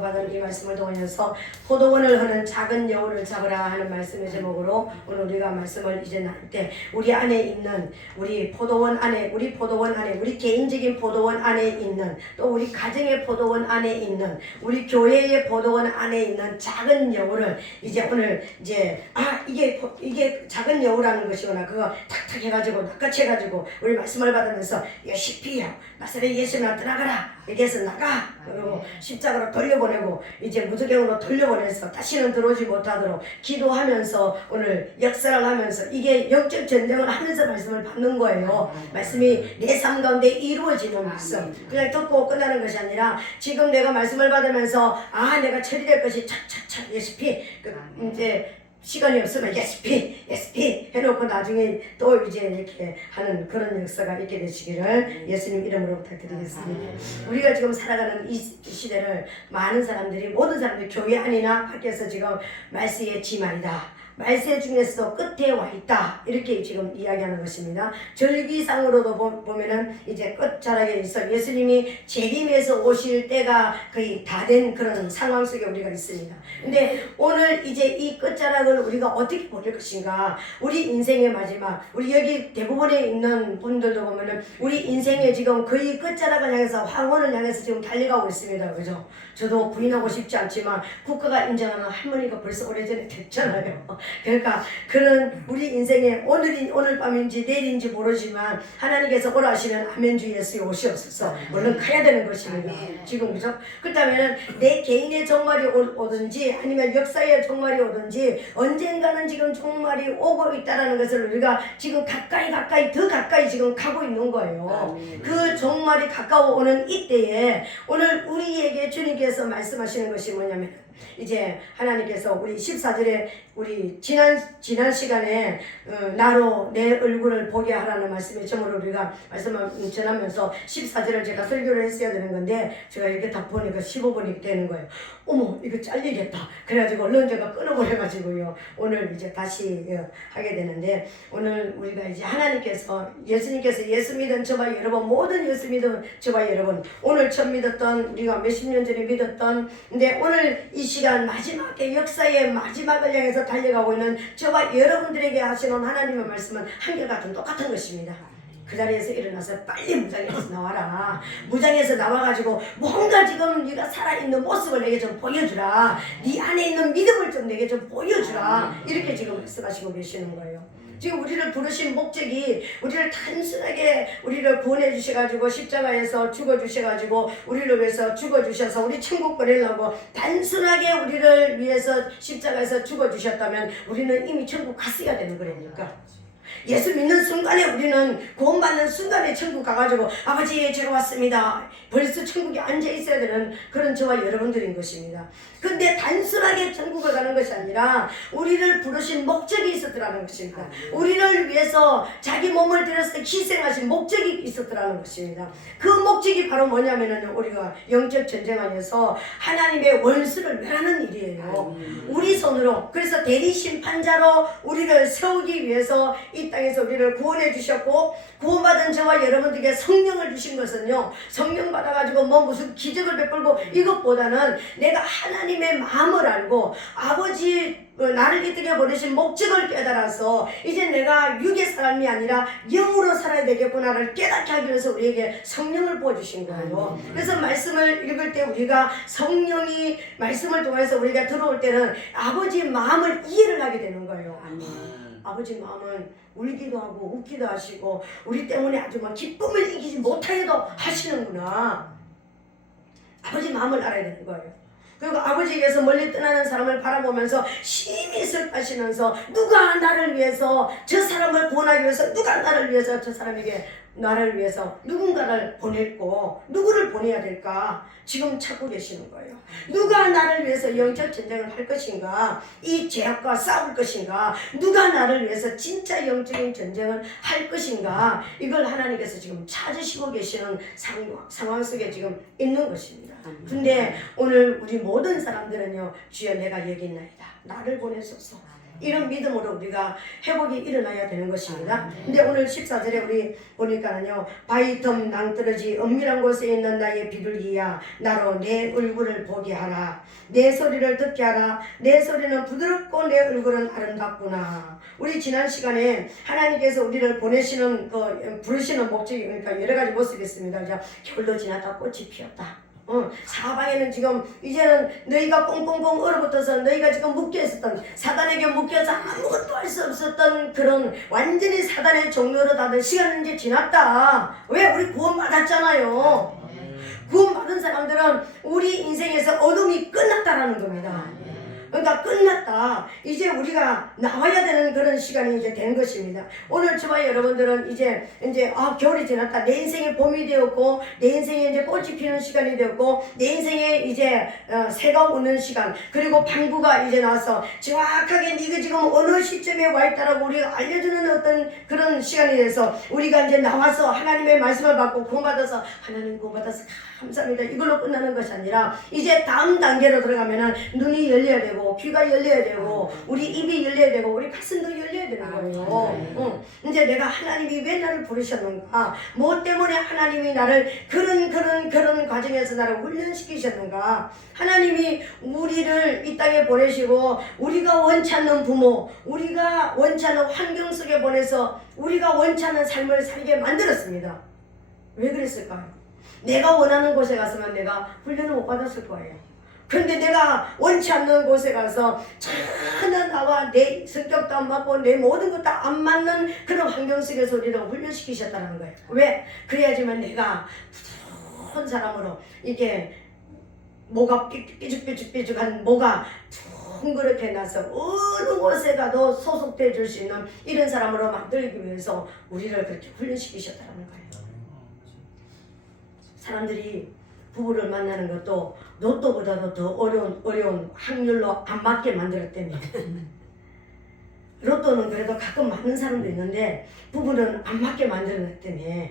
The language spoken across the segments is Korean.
받은 이 말씀을 통해서 포도원을 하는 작은 여우를 잡으라 하는 말씀의 제목으로 오늘 우리가 말씀을 이제 나눌 때 우리 안에 있는 우리 포도원 안에 우리 개인적인 포도원 안에 있는 또 우리 가정의 포도원 안에 있는 우리 교회의 포도원 안에 있는 작은 여우를 이제 오늘 이제 이게 작은 여우라는 것이구나 그거 탁탁 해가지고 낚아채 가지고 우리 말씀을 받으면서 예시피요 나사렛 예수나 들어가라 여기에서 나가 그리고 십자가로 돌려보내고 이제 무저갱으로 돌려보내서 다시는 들어오지 못하도록 기도하면서 오늘 역사를 하면서 이게 영적 전쟁을 하면서 말씀을 받는 거예요. 말씀이 내 삶 가운데 이루어지는 말씀 그냥 듣고 끝나는 것이 아니라 지금 내가 말씀을 받으면서 내가 처리될 것이 차차차 예시피 이제 시간이 없으면 예스피 해놓고 나중에 또 이제 이렇게 하는 그런 역사가 있게 되시기를 예수님 이름으로 부탁드리겠습니다. 우리가 지금 살아가는 이 시대를 많은 사람들이 모든 사람들이 교회 안이나 밖에서 지금 말세의 지말이다. 말세 중에서도 끝에 와 있다. 이렇게 지금 이야기하는 것입니다. 절기상으로도 보면은 이제 끝자락에 있어 예수님이 재림에서 오실 때가 거의 다 된 그런 상황 속에 우리가 있습니다. 근데 오늘 이제 이 끝자락을 우리가 어떻게 보낼 것인가? 우리 인생의 마지막, 우리 여기 대부분에 있는 분들도 보면은 우리 인생의 지금 거의 끝자락을 향해서 황혼을 향해서 지금 달려가고 있습니다. 그죠? 저도 부인하고 싶지 않지만 국가가 인정하는 할머니가 벌써 오래전에 됐잖아요. 그러니까 그런 우리 인생의 오늘 밤인지 내일인지 모르지만 하나님께서 오라 하시면 아멘 주 예수의 오시옵소서 물론 가야 되는 것입니다. 지금 그죠? 그렇다면 내 개인의 종말이 오든지 아니면 역사의 종말이 오든지 언젠가는 지금 종말이 오고 있다는 것을 우리가 지금 더 가까이 지금 가고 있는 거예요. 그 종말이 가까워 오는 이때에 오늘 우리에게 주님께서 말씀하시는 것이 뭐냐면 이제 하나님께서 우리 14절에 우리 지난 시간에 나로 내 얼굴을 보게 하라는 말씀의 점으로 우리가 말씀을 전하면서 14절을 제가 설교를 했어야 되는 건데 제가 이렇게 다 보니까 15분이 되는 거예요. 어머 이거 잘리겠다. 그래가지고 얼른 제가 끊어버려가지고요. 오늘 이제 다시 하게 되는데 오늘 우리가 이제 예수님께서 예수 믿은 저와 여러분 모든 예수 믿은 저와 여러분 오늘 처음 믿었던 우리가 몇십 년 전에 믿었던 근데 오늘 이 시간 마지막에 역사의 마지막을 향해서 달려가고 있는 저와 여러분들에게 하시는 하나님의 말씀은 한결같은 똑같은 것입니다. 그 자리에서 일어나서 빨리 무장에서 나와라. 무장에서 나와가지고 뭔가 지금 네가 살아있는 모습을 내게 좀 보여주라. 네 안에 있는 믿음을 좀 내게 좀 보여주라. 이렇게 지금 말씀하시고 계시는 거예요. 지금 우리를 부르신 목적이 우리를 단순하게 우리를 구원해 주셔가지고 십자가에서 죽어주셔가지고 우리를 위해서 죽어주셔서 우리 천국 보내려고 단순하게 우리를 위해서 십자가에서 죽어주셨다면 우리는 이미 천국 갔어야 되는 거라니까. 예수 믿는 순간에 우리는 구원받는 순간에 천국 가가지고 아버지 제가 왔습니다. 벌써 천국에 앉아 있어야 되는 그런 저와 여러분들인 것입니다. 근데 단순하게 천국을 가는 것이 아니라 우리를 부르신 목적이 있었더라는 것입니다. 우리를 위해서 자기 몸을 들여서 희생하신 목적이 있었더라는 것입니다. 그 목적이 바로 뭐냐면은 우리가 영적 전쟁 안에서 하나님의 원수를 멸하는 일이에요. 우리 손으로 그래서 대리 심판자로 우리를 세우기 위해서 이 땅에서 우리를 구원해 주셨고 구원받은 저와 여러분들에게 성령을 주신 것은요 성령 받아가지고 뭐 무슨 기적을 베풀고 이것보다는 내가 하나님의 마음을 알고 아버지 나를 이 땅에 보내신 목적을 깨달아서 이제 내가 육의 사람이 아니라 영으로 살아야 되겠구나를 깨닫게 하기 위해서 우리에게 성령을 부어주신 거예요. 그래서 말씀을 읽을 때 우리가 성령이 말씀을 통해서 우리가 들어올 때는 아버지 마음을 이해를 하게 되는 거예요. 아버지 마음은 울기도 하고 웃기도 하시고 우리 때문에 아주 막 기쁨을 이기지 못하게도 하시는구나. 아버지 마음을 알아야 되는 거예요. 그리고 아버지에게서 멀리 떠나는 사람을 바라보면서 심히 슬퍼하시면서 누가 나를 위해서 저 사람을 구원하기 위해서 누가 나를 위해서 저 사람에게 나를 위해서 누군가를 보냈고 누구를 보내야 될까 지금 찾고 계시는 거예요. 누가 나를 위해서 영적 전쟁을 할 것인가 이 죄악과 싸울 것인가 누가 나를 위해서 진짜 영적인 전쟁을 할 것인가 이걸 하나님께서 지금 찾으시고 계시는 상황 속에 지금 있는 것입니다. 근데 오늘 우리 모든 사람들은요 주여 내가 여기 있나이다 나를 보내소서 이런 믿음으로 우리가 회복이 일어나야 되는 것입니다. 근데 오늘 14절에 우리 보니까는요, 바위 틈 낭떠러지 은밀한 곳에 있는 나의 비둘기야, 나로 내 얼굴을 보게 하라. 내 소리를 듣게 하라. 내 소리는 부드럽고 내 얼굴은 아름답구나. 우리 지난 시간에 하나님께서 우리를 보내시는 부르시는 목적이 그러니까 여러 가지 모습이 있습니다. 겨울도 지났다 꽃이 피었다. 사방에는 지금 이제는 너희가 꽁꽁꽁 얼어붙어서 너희가 지금 묶여있었던 사단에게 묶여서 아무것도 할 수 없었던 그런 완전히 사단의 종로로 닫은 시간은 이제 지났다. 왜? 우리 구원받았잖아요. 구원받은 사람들은 우리 인생에서 어둠이 끝났다라는 겁니다. 그러니까 끝났다. 이제 우리가 나와야 되는 그런 시간이 이제 된 것입니다. 오늘 저와 여러분들은 이제 겨울이 지났다. 내 인생에 봄이 되었고, 내 인생에 이제 꽃이 피는 시간이 되었고, 내 인생에 이제 새가 오는 시간, 그리고 방구가 이제 나와서 정확하게 네가 지금 어느 시점에 와 있다라고 우리가 알려주는 어떤 그런 시간이 돼서 우리가 이제 나와서 하나님의 말씀을 받고 구원받아서 하나님 구원받아서 감사합니다. 이걸로 끝나는 것이 아니라 이제 다음 단계로 들어가면은 눈이 열려야 되고, 귀가 열려야 되고, 우리 입이 열려야 되고, 우리 가슴도 열려야 되는 거예요. 이제 내가 하나님이 왜 나를 부르셨는가, 뭐 때문에 하나님이 나를 그런 과정에서 나를 훈련시키셨는가, 하나님이 우리를 이 땅에 보내시고 우리가 원치 않는 부모, 우리가 원치 않는 환경 속에 보내서 우리가 원치 않는 삶을 살게 만들었습니다. 왜 그랬을까요? 내가 원하는 곳에 갔으면 내가 훈련을 못 받았을 거예요. 그런데 내가 원치 않는 곳에 가서 전혀 나와 내 성격도 안 맞고 내 모든 것 다 안 맞는 그런 환경 속에서 우리를 훈련시키셨다는 거예요. 왜? 그래야지만 내가 부드러운 사람으로 이게 뭐가 삐죽삐죽한 뭐가 둥그렇게 나서 어느 곳에 가도 소속돼 줄 수 있는 이런 사람으로 만들기 위해서 우리를 그렇게 훈련시키셨다는 거예요. 사람들이 부부를 만나는 것도 로또보다도 더 어려운 확률로 안 맞게 만들었다며. 로또는 그래도 가끔 맞는 사람도 있는데 부부는 안 맞게 만들었다며.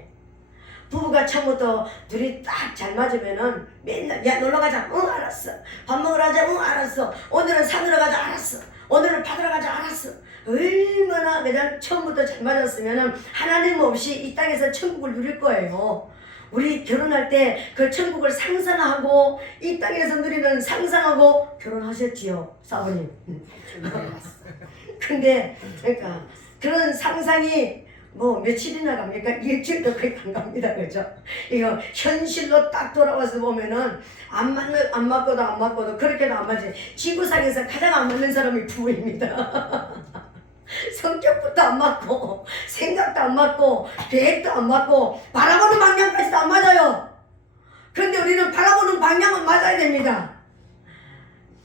부부가 처음부터 둘이 딱 잘 맞으면은 맨날 야 놀러가자, 응 알았어. 밥 먹으러 가자, 응 알았어. 오늘은 산으로 가자, 알았어. 오늘은 바다로 가자, 알았어. 얼마나 그냥 처음부터 잘 맞았으면은 하나님 없이 이 땅에서 천국을 누릴 거예요. 우리 결혼할 때 그 천국을 상상하고 이 땅에서 누리는 상상하고 결혼하셨지요, 사모님. 근데 그러니까 그런 상상이 뭐 며칠이나 갑니까? 일주일도 거의 안 갑니다, 그죠? 이거 현실로 딱 돌아와서 보면은 안 맞고도 그렇게도 안 맞지. 지구상에서 가장 안 맞는 사람이 부부입니다. 성격부터 안 맞고 생각도 안 맞고 계획도 안 맞고 바라보는 방향까지도 안 맞아요. 그런데 우리는 바라보는 방향은 맞아야 됩니다.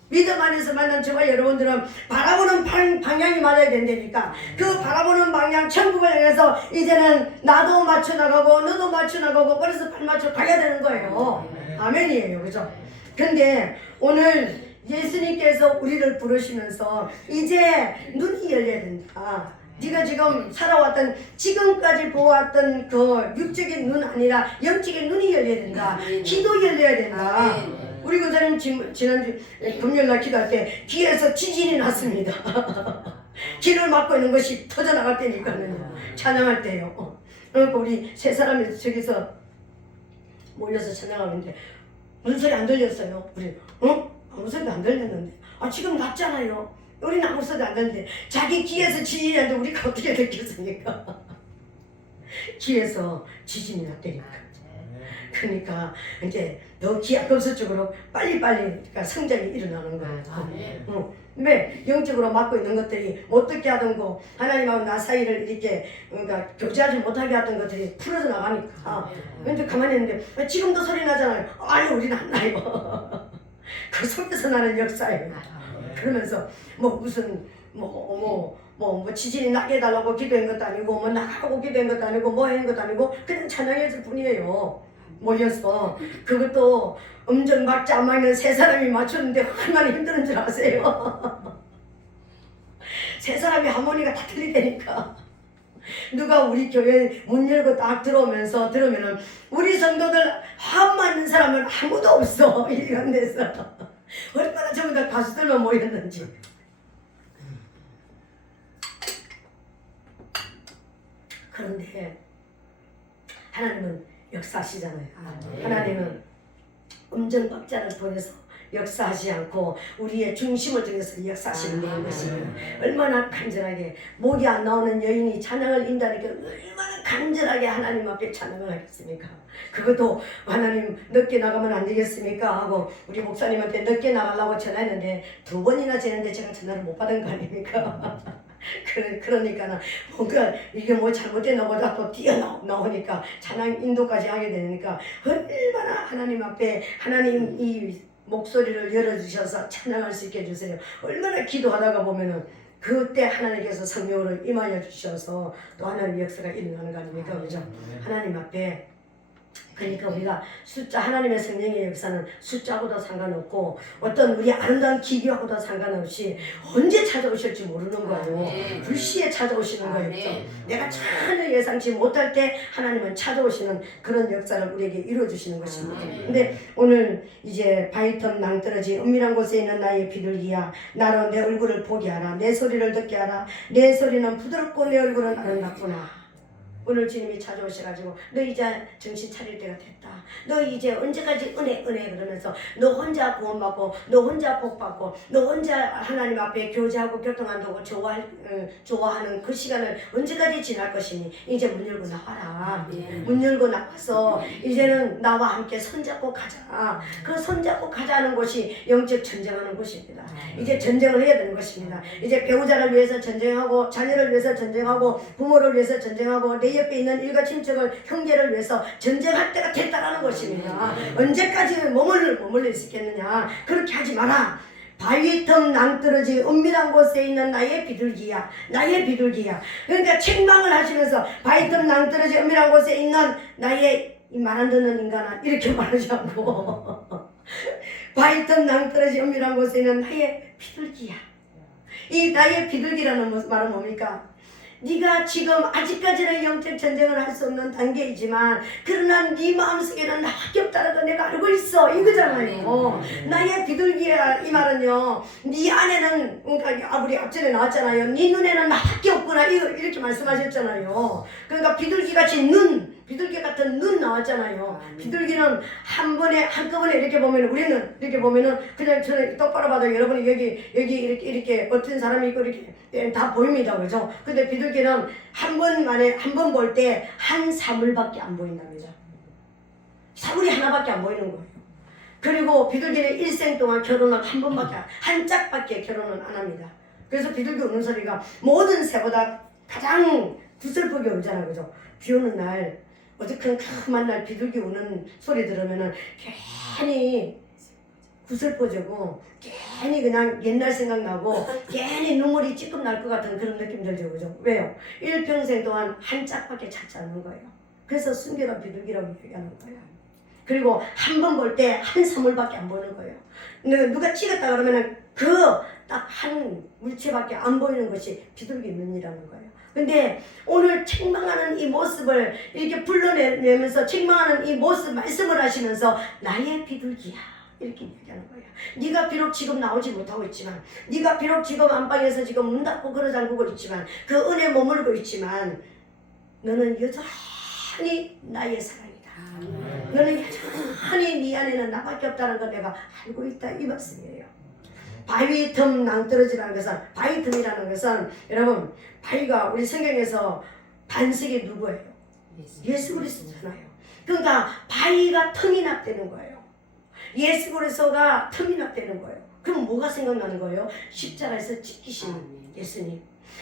믿음 안에서 만난 저와 여러분들은 바라보는 방향이 맞아야 된다니까. 그 바라보는 방향 천국을 향해서 이제는 나도 맞춰나가고 너도 맞춰나가고 그래서 발 맞춰 가야 되는 거예요. 아멘이에요, 그죠? 근데 오늘 예수님께서 우리를 부르시면서 이제 눈이 열려야 된다. 네가 지금 살아왔던 지금까지 보았던 그 육적인 눈 아니라 영적인 눈이 열려야 된다. 귀도 열려야 된다. 우리 교사님 지난주 금요일날 기도할 때 귀에서 지진이 났습니다. 귀를 막고 있는 것이 터져나갈 때니까요. 찬양할 때요. 그러니까 우리 세 사람이 저기서 모여서 찬양하고 있는데 무슨 소리 안 들렸어요. 우리 아무 소리도 안 들렸는데 지금 났잖아요. 우리는 아무 소리도 안 들렸는데 자기 귀에서 지진이 났는데 우리가 어떻게 느꼈습니까? 귀에서 지진이 났다니까. 그러니까 이제 너 기하급수 쪽으로 빨리빨리 그러니까 성장이 일어나는 거예요. 왜 영적으로 막고 있는 것들이 어떻게 하든고 하나님하고 나 사이를 이렇게 그러니까 교제하지 못하게 하던 것들이 풀어져 나가니까. 근데 가만히 있는데 지금도 소리 나잖아요. 아니 우리는 안 나요. 그 속에서 나는 역사예요. 그러면서 뭐 무슨 뭐 지진이 나게 해달라고 기도한 것도 아니고 뭐 나가고 기도한 것도 아니고 뭐 한 것도 아니고 그냥 찬양했을 뿐이에요. 모여서 그것도 음정 박자 안맞는 세 사람이 맞췄는데 얼마나 힘든 줄 아세요? 세 사람이 하모니가 다 틀리다니까. 누가 우리 교회 문 열고 딱 들으면은 우리 성도들 화음 맞는 사람은 아무도 없어. 이런 데서 얼마나 전부 다 가수들만 모였는지. 그런데 하나님은 역사하시잖아요. 하나님은 음정박자를 통해서 역사하지 않고 우리의 중심을 통해서 역사하시는 것입니다. 얼마나 간절하게 목이 안 나오는 여인이 찬양을 인다니까 얼마나 간절하게 하나님 앞에 찬양을 하겠습니까? 그것도 하나님 늦게 나가면 안 되겠습니까? 하고 우리 목사님한테 늦게 나가려고 전화했는데 2번이나 지났는데 제가 전화를 못 받은 거 아닙니까? 그러니까 뭔가 이게 뭐 잘못됐나 보다 또 뛰어나오니까 찬양 인도까지 하게 되니까 얼마나 하나님 앞에 하나님 이 목소리를 열어주셔서 찬양할 수 있게 해주세요. 얼마나 기도하다가 보면은 그때 하나님께서 성령으로 임하여 주셔서 또 하나님의 역사가 일어나는 거 아닙니까? 그죠? 하나님 앞에 그러니까 우리가 숫자 하나님의 성령의 역사는 숫자하고도 상관없고 어떤 우리 아름다운 기교하고도 상관없이 언제 찾아오실지 모르는 거예요. 불시에 찾아오시는 거예요. 내가 전혀 예상치 못할 때 하나님은 찾아오시는 그런 역사를 우리에게 이루어주시는 것입니다. 근데 오늘 이제 바위틈 낭떠러지 은밀한 곳에 있는 나의 비둘기야 나로 내 얼굴을 보게 하라. 내 소리를 듣게 하라. 내 소리는 부드럽고 내 얼굴은 아름답구나. 오늘 주님이 찾아오셔가지고 너 이제 정신 차릴 때가 됐다. 너 이제 언제까지 은혜 그러면서 너 혼자 구원받고 너 혼자 복받고 너 혼자 하나님 앞에 교제하고 교통한다고 좋아하는 그 시간을 언제까지 지날 것이니 이제 문 열고 나와라. 문 열고 나와서 이제는 나와 함께 손잡고 가자. 그 손잡고 가자는 곳이 영적 전쟁하는 곳입니다. 이제 전쟁을 해야 되는 것입니다. 이제 배우자를 위해서 전쟁하고 자녀를 위해서 전쟁하고 부모를 위해서 전쟁하고 내 옆에 있는 일가 친척을 형제를 위해서 전쟁할 때가 됐다라는 것입니다. 언제까지 머물러 있겠느냐. 그렇게 하지 마라. 바위틈 낭떠러지 은밀한 곳에 있는 나의 비둘기야. 나의 비둘기야. 그러니까 책망을 하시면서 바위틈 낭떠러지 은밀한 곳에 있는 나의 이 말 안 듣는 인간아 이렇게 말하지 않고 바위틈 낭떠러지 은밀한 곳에 있는 나의 비둘기야. 이 나의 비둘기라는 말은 뭡니까? 네가 지금 아직까지는 영적 전쟁을 할 수 없는 단계이지만 그러나 네 마음속에는 나밖에 없다는 거 내가 알고 있어 이거잖아요. 나의 비둘기야 이 말은요. 네 안에는 그러니까 우리 앞전에 나왔잖아요. 네 눈에는 나밖에 없구나 이렇게 말씀하셨잖아요. 그러니까 비둘기같이 비둘기 같은 눈 나왔잖아요. 비둘기는 한꺼번에 이렇게 보면 우리는 이렇게 보면은 그냥 저는 똑바로 봐도 여러분이 여기 이렇게 어떤 사람이 있고 이렇게 다 보입니다. 그죠? 근데 비둘기는 한 번 볼 때 한 사물밖에 안 보인답니다. 사물이 하나밖에 안 보이는 거예요. 그리고 비둘기는 일생 동안 결혼을 한 짝밖에 결혼을 안 합니다. 그래서 비둘기 우는 소리가 모든 새보다 가장 구슬프게 울잖아요. 그죠? 비 오는 날 어저께는 날 비둘기 우는 소리 들으면은 괜히 구슬퍼지고 괜히 그냥 옛날 생각나고 괜히 눈물이 찔끔 날 것 같은 그런 느낌 들죠. 그죠? 왜요? 일평생 동안 한 짝밖에 찾지 않는 거예요. 그래서 순결한 비둘기라고 얘기하는 거예요. 그리고 한 번 볼 때 한 사물밖에 안 보는 거예요. 누가 찍었다 그러면은 그 딱 한 물체밖에 안 보이는 것이 비둘기 눈이라는 거예요. 근데 오늘 책망하는 이 모습을 이렇게 불러내면서 책망하는 이 모습 말씀을 하시면서 나의 비둘기야 이렇게 얘기하는 거예요. 네가 비록 지금 나오지 못하고 있지만 네가 비록 지금 안방에서 지금 문 닫고 걸어 잠그고 있지만 그 은혜 머물고 있지만 너는 여전히 나의 사랑이다. 너는 여전히 네 안에는 나밖에 없다는 걸 내가 알고 있다 이 말씀이에요. 바위틈 낭떠러지라는 것은 바위틈이라는 것은 여러분 바위가 우리 성경에서 반석이 누구예요? 예수 그리스도잖아요. 그러니까 바위가 틈이 났다는 거예요. 예수 그리스도가 틈이 났다는 거예요. 그럼 뭐가 생각나는 거예요? 십자가에서 찢기신 예수님.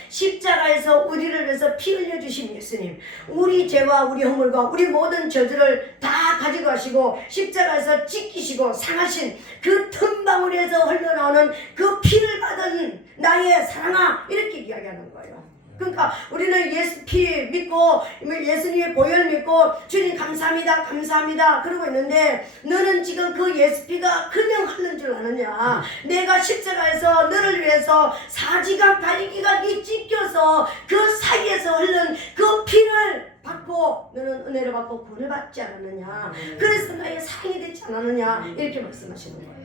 십자가에서 우리를 위해서 피 흘려주신 예수님. 우리 죄와 우리 허물과 우리 모든 저주를 다 가지고 가시고 십자가에서 찢기시고 상하신 그 틈방울에서 흘러나오는 그 피를 받은 나의 사랑아 이렇게 이야기하는 거예요. 그러니까 우리는 예수 피 믿고 예수님의 보혈 믿고 주님 감사합니다 그러고 있는데 너는 지금 그 예수 피가 그냥 흐르는 줄 아느냐. 내가 십자가에서 너를 위해서 사지각 다리기각이 찢겨서 그 사이에서 흐른 그 피를 받고 너는 은혜를 받고 구원을 받지 않았느냐. 그래서 나의 사랑이 되지 않았느냐 이렇게 말씀하시는 거예요.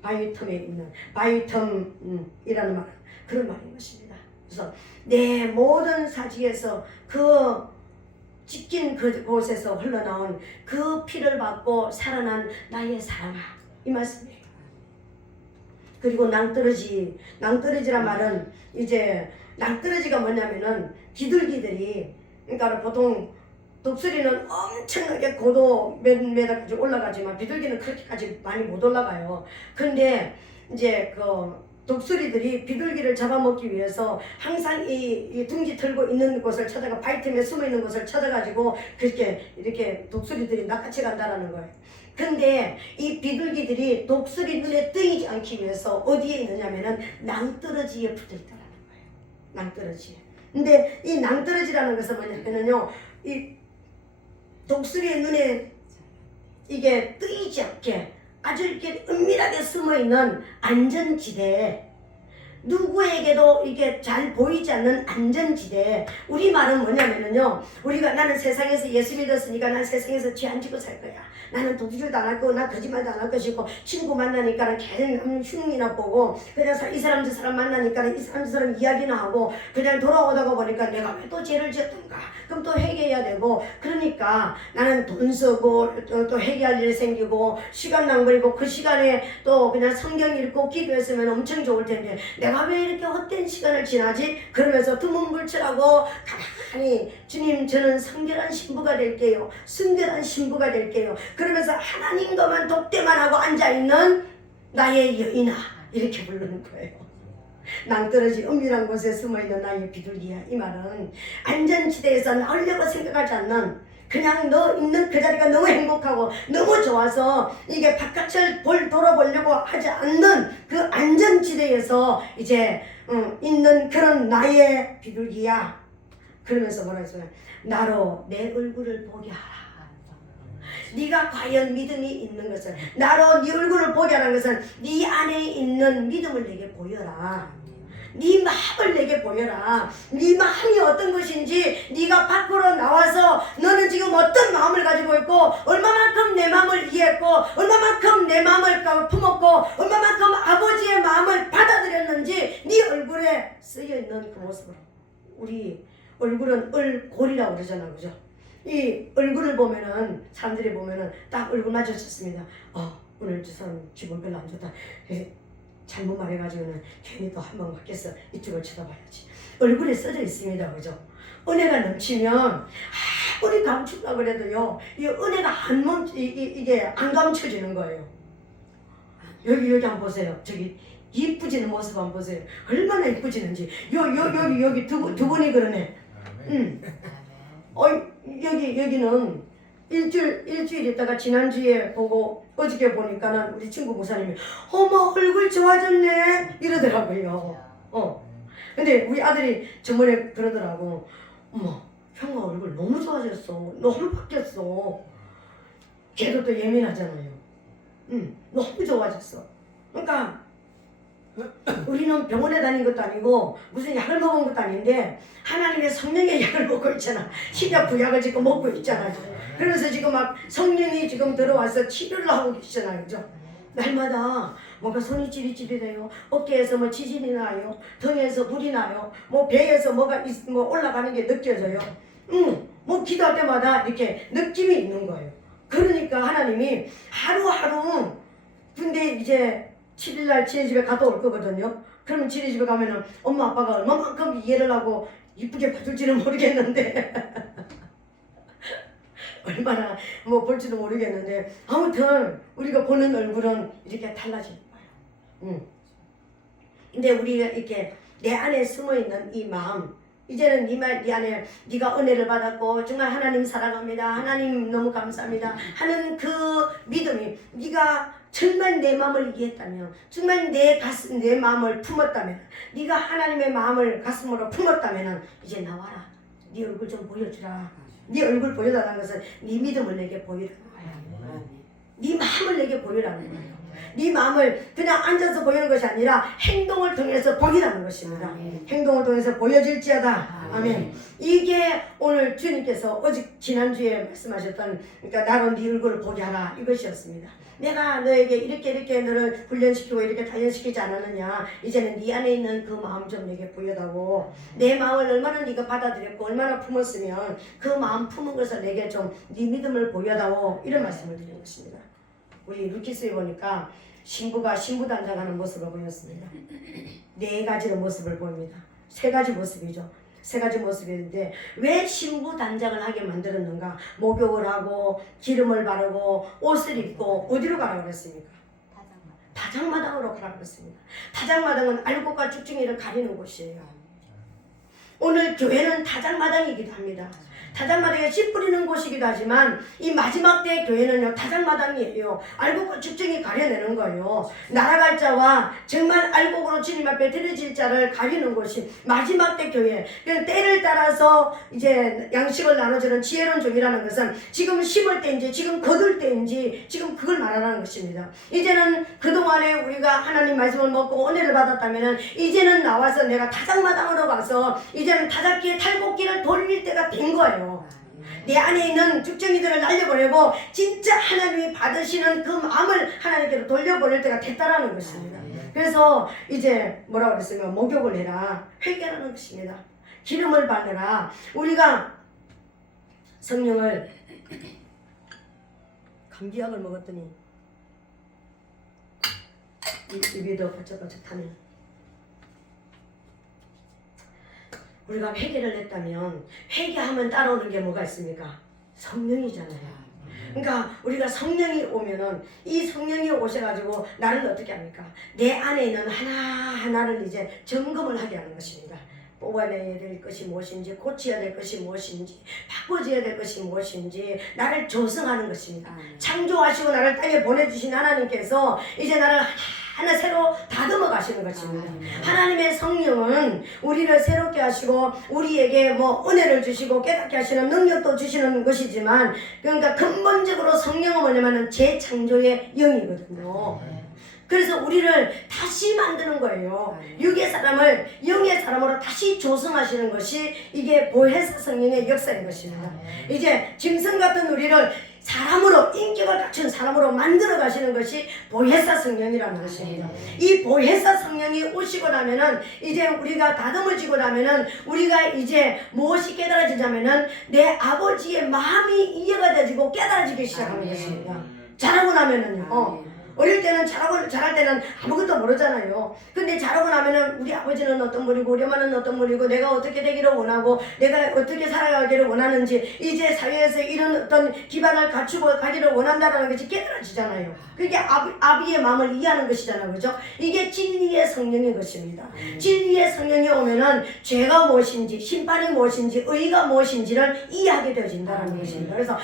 바위틈에 있는 바위틈이라는 말은 그런 말인 것입니다. 그래서 내 모든 사직에서 그 찢긴 그곳에서 흘러나온 그 피를 받고 살아난 나의 사랑아, 이 말씀이에요. 그리고 낭떠러지란 말은 이제 낭떠러지가 뭐냐면은 비둘기들이, 그러니까 보통 독수리는 엄청나게 고도 몇 메다까지 올라가지만 비둘기는 그렇게까지 많이 못 올라가요. 근데 이제 그 독수리들이 비둘기를 잡아먹기 위해서 항상 이 둥지 털고 있는 곳을 찾아가, 바위틈에 숨어 있는 곳을 찾아가지고 그렇게 이렇게 독수리들이 낚아채 간다라는 거예요. 근데 이 비둘기들이 독수리 눈에 뜨이지 않기 위해서 어디에 있느냐면은 낭떠러지에 붙어 있다라는 거예요. 낭떠러지에. 근데 이 낭떠러지라는 것은 뭐냐면은요, 이 독수리의 눈에 이게 뜨이지 않게 아주 이렇게 은밀하게 숨어있는 안전지대, 누구에게도 이게 잘 보이지 않는 안전지대. 우리 말은 뭐냐면은요, 나는 세상에서 예수 믿었으니까 난 세상에서 죄 안 지고 살 거야. 나는 도둑질도 안 할 거고, 나 거짓말도 안 할 것이고, 친구 만나니까는 계속 흉이나 보고, 그냥 이 사람 저 사람 만나니까는 이 사람 저 사람 이야기나 하고, 그냥 돌아오다가 보니까 내가 왜 또 죄를 지었던가? 그럼 또 회개해야 되고, 그러니까 나는 돈 쓰고 또 회개할 일 생기고 시간 낭비고, 그 시간에 또 그냥 성경 읽고 기도했으면 엄청 좋을 텐데 내가 왜 이렇게 헛된 시간을 지나지? 그러면서 두문불출하고 가만히 주님, 저는 성결한 신부가 될게요, 순결한 신부가 될게요, 그러면서 하나님과만 독대만 하고 앉아있는 나의 여인아, 이렇게 부르는 거예요. 낭떠러지 은밀한 곳에 숨어있는 나의 비둘기야. 이 말은 안전지대에서 나오려고 생각하지 않는, 그냥 너 있는 그 자리가 너무 행복하고 너무 좋아서 이게 바깥을 돌아보려고 하지 않는 그 안전지대에서 이제 있는 그런 나의 비둘기야. 그러면서 뭐라 했어요? 나로 내 얼굴을 보게 하라. 네가 과연 믿음이 있는 것은, 나로 네 얼굴을 보게 하는 것은 네 안에 있는 믿음을 내게 보여라. 네 마음을 내게 보여라. 네 마음이 어떤 것인지 네가 밖으로 나와서 너는 지금 어떤 마음을 가지고 있고, 얼마만큼 내 마음을 이해했고, 얼마만큼 내 마음을 품었고, 얼마만큼 아버지의 마음을 받아들였는지 네 얼굴에 쓰여있는 그 모습으로. 우리 얼굴은 얼골이라고 그러잖아, 그죠? 이 얼굴을 보면은, 사람들이 보면은 딱 얼굴 마주쳤습니다. 오늘 저 사람 기분 별로 안 좋다, 잘못 말해가지고는 괜히 또 한 번 맞겠어, 이쪽을 쳐다봐야지. 얼굴에 써져 있습니다, 그죠? 은혜가 넘치면 아무리 감추려고 그래도요, 이 은혜가 이게 안 감춰지는 거예요. 여기 한번 보세요. 저기 이쁘지는 모습 한번 보세요. 얼마나 이쁘지는지. 여기 두 분이 그러네. 여기는 일주일 있다가 지난주에 보고 어저께 보니까는 우리 친구 목사님이 어머 얼굴 좋아졌네 이러더라고요. 근데 우리 아들이 저번에 그러더라고. 어머 형아 얼굴 너무 좋아졌어, 너무 바뀌었어. 걔도 또 예민하잖아요. 너무 좋아졌어. 그러니까 우리는 병원에 다닌 것도 아니고 무슨 약을 먹은 것도 아닌데 하나님의 성령의 약을 먹고 있잖아. 신약 구약을 지금 먹고 있잖아. 그래서 지금 막 성령이 지금 들어와서 치료를 하고 계시잖아요, 그죠? 날마다 뭔가 손이 찌릿찌릿해요. 어깨에서 뭐 지진이 나요. 등에서 불이 나요. 뭐 배에서 뭐 올라가는 게 느껴져요. 뭐 기도할 때마다 이렇게 느낌이 있는 거예요. 그러니까 하나님이 하루하루, 근데 이제 7일날 지네 집에 갔다 올 거거든요. 그러면 지네 집에 가면은 엄마 아빠가 얼마만큼 이해를 하고 이쁘게 봐줄지는 모르겠는데 얼마나 뭐 볼지도 모르겠는데, 아무튼 우리가 보는 얼굴은 이렇게 달라지는 거예요. 근데 우리가 이렇게 내 안에 숨어있는 이 마음, 이제는 네 안에 네가 은혜를 받았고 정말 하나님 사랑합니다, 하나님 너무 감사합니다 하는 그 믿음이, 네가 정말 내 마음을 이해했다면, 정말 내 마음을 품었다면, 네가 하나님의 마음을 가슴으로 품었다면 이제 나와라. 네 얼굴 좀 보여주라. 네 얼굴 보여달라는 것은 네 믿음을 내게 보여라는 거야. 네 마음을 내게 보여라는 거예요. 네 마음을 그냥 앉아서 보이는 것이 아니라 행동을 통해서 보이라는 것입니다. 아멘. 행동을 통해서 보여질지어다. 아멘. 아멘. 이게 오늘 주님께서 어제 지난주에 말씀하셨던 그러니까 나로 네 얼굴을 보게 하라 이것이었습니다. 내가 너에게 이렇게 너를 훈련시키고 이렇게 단련시키지 않았느냐. 이제는 네 안에 있는 그 마음 좀 내게 보여다오. 내 마음을 얼마나 네가 받아들였고 얼마나 품었으면 그 마음 품은 것을 내게 좀 네 믿음을 보여다오. 이런 말씀을 드린 것입니다. 우리 루키스에 보니까 신부가 신부단장하는 모습을 보였습니다. 네 가지의 모습을 보입니다. 세 가지 모습이죠. 세 가지 모습인데 왜 신부 단장을 하게 만들었는가? 목욕을 하고 기름을 바르고 옷을 입고 어디로 가라고 그랬습니까? 타작마당으로 가라고 그랬습니다. 타작마당은 알곡과 쭉증이를 가리는 곳이에요. 오늘 교회는 타작마당이기도 합니다. 타작마당에 씨 뿌리는 곳이기도 하지만 이 마지막 때 교회는요 타작마당이에요. 알곡과 쭉증이 가려내는 거예요. 날아갈 자와 정말 알곡으로 주님 앞에 드려질 자를 가리는 곳이 마지막 때 교회. 그냥 때를 따라서 이제 양식을 나눠주는 지혜로운 종이라는 것은 지금 심을 때인지 지금 거둘 때인지 지금 그걸 말하는 것입니다. 이제는 그동안에 우리가 하나님 말씀을 먹고 은혜를 받았다면 이제는 나와서 내가 타작마당으로 가서 이제는 타작기의 탈곡기를 돌릴 때가 된 거예요. 내 안에 있는 쭉정이들을 날려보내고 진짜 하나님이 받으시는 그 마음을 하나님께로 돌려보낼 때가 됐다라는 것입니다. 그래서 이제 뭐라고 그랬어요? 목욕을 해라. 회개하는 것입니다. 기름을 바르라. 우리가 성령을 감기약을 먹었더니 입이 더 바짝바짝 타네. 우리가 회개를 했다면 회개하면 따라오는 게 뭐가 있습니까? 성령이잖아요. 그러니까 우리가 성령이 오면은 이 성령이 오셔가지고 나를 어떻게 합니까? 내 안에 있는 하나하나를 이제 점검을 하게 하는 것입니다. 뽑아내야 될 것이 무엇인지, 고쳐야 될 것이 무엇인지, 바꿔줘야 될 것이 무엇인지 나를 조성하는 것입니다. 창조하시고 나를 땅에 보내주신 하나님께서 이제 나를 하나 새로 다듬어 가시는 것입니다. 하나님의 성령은 우리를 새롭게 하시고 우리에게 뭐 은혜를 주시고 깨닫게 하시는 능력도 주시는 것이지만 그러니까 근본적으로 성령은 뭐냐면은 재창조의 영이거든요. 그래서 우리를 다시 만드는 거예요. 육의 사람을 영의 사람으로 다시 조성하시는 것이 이게 보혜사 성령의 역사인 것입니다. 이제 짐승 같은 우리를 사람으로 인격을 갖춘 사람으로 만들어 가시는 것이 보혜사 성령이라는 것입니다. 이 보혜사 성령이 오시고 나면은 이제 우리가 다듬어지고 나면은 우리가 이제 무엇이 깨달아지냐면은 내 아버지의 마음이 이해가 되지고 깨달아지기 시작하는 것입니다. 자라고 나면은요. 어릴 때는 자랄 때는 아무것도 모르잖아요. 근데 자라고 나면은 우리 아버지는 어떤 분이고 우리 엄마는 어떤 분이고 내가 어떻게 되기를 원하고 내가 어떻게 살아가기를 원하는지 이제 사회에서 이런 어떤 기반을 갖추고 가기를 원한다는 것이 깨달아지잖아요. 그게 아비의 마음을 이해하는 것이잖아요. 그죠? 이게 진리의 성령인 것입니다. 진리의 성령이 오면은 죄가 무엇인지 심판이 무엇인지 의가 무엇인지를 이해하게 되어진다는 것입니다. 그래서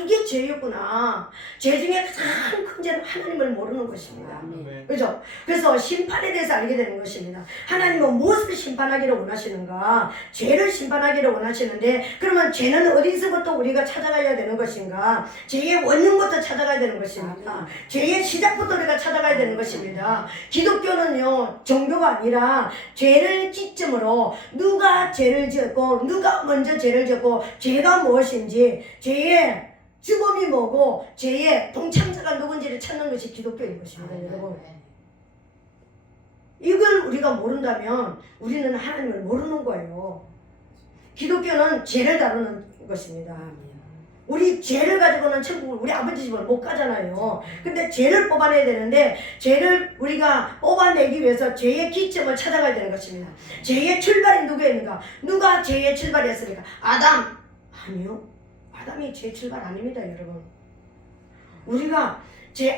이게 죄였구나. 죄 중에 가장 큰 죄는 하나님을 모르는 것입니다. 그죠? 그래서 심판에 대해서 알게 되는 것입니다. 하나님은 무엇을 심판하기를 원하시는가? 죄를 심판하기를 원하시는데 그러면 죄는 어디서부터 우리가 찾아가야 되는 것인가? 죄의 원인부터 찾아가야 되는 것입니다. 죄의 시작부터 우리가 찾아가야 되는 것입니다. 기독교는요 종교가 아니라 죄를 기점으로 누가 죄를 지었고 누가 먼저 죄를 지었고 죄가 무엇인지 죄의 주범이 뭐고 죄의 동참자가 누군지를 찾는 것이 기독교인 것입니다. 여러분 이걸 우리가 모른다면 우리는 하나님을 모르는 거예요. 기독교는 죄를 다루는 것입니다. 우리 죄를 가지고는 천국을 우리 아버지 집을 못 가잖아요. 근데 죄를 뽑아내야 되는데 죄를 우리가 뽑아내기 위해서 죄의 기점을 찾아가야 되는 것입니다. 죄의 출발이 누구였는가? 누가 죄의 출발이었습니까? 아담? 아니요. 아담이 죄 출발 아닙니다, 여러분. 우리가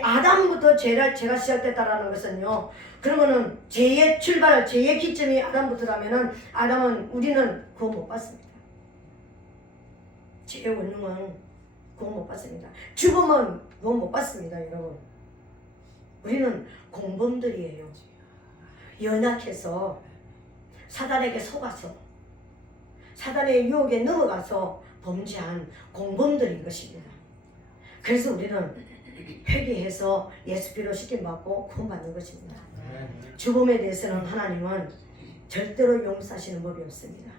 아담부터 죄가 시작됐다라는 것은요. 그러면은 죄의 출발, 죄의 기점이 아담부터라면은 우리는 그거 못 받습니다. 죄의 원흉은 그거 못 받습니다. 죽음은 그거 못 받습니다, 여러분. 우리는 공범들이에요. 연약해서 사단에게 속아서 사단의 유혹에 넘어가서 범죄한 공범들인 것입니다. 그래서 우리는 회개해서 예수 피로 씻김받고 구원받는 것입니다. 죽음에 대해서는 하나님은 절대로 용서하시는 법이 없습니다.